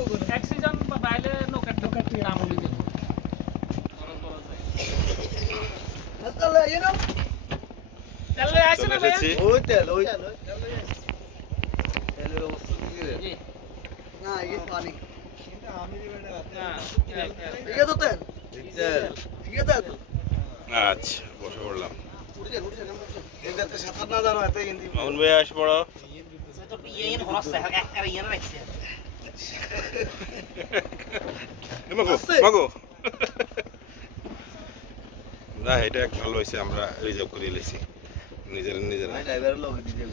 oxygen বা বাইলে নৌকার নাম বলি দেব তাহলে এই নাও তাহলে আসে না ভাই ওই তেলের অবস্থা কি রে না এই পানি ঠিক আছে তেল ঠিক আছে আচ্ছা বসে পড়লাম এটাতে সাঁতার না জানো এত হিন্দি মামুন ভাই আসে পড়ো তো ইয়েন হরছে একটা ইয়েন রাখছে মাগো মাগো না এটা ভালো হয়েছে আমরা রিজার্ভ করে এলেছি নিজেরা ড্রাইভারের লোক দিতে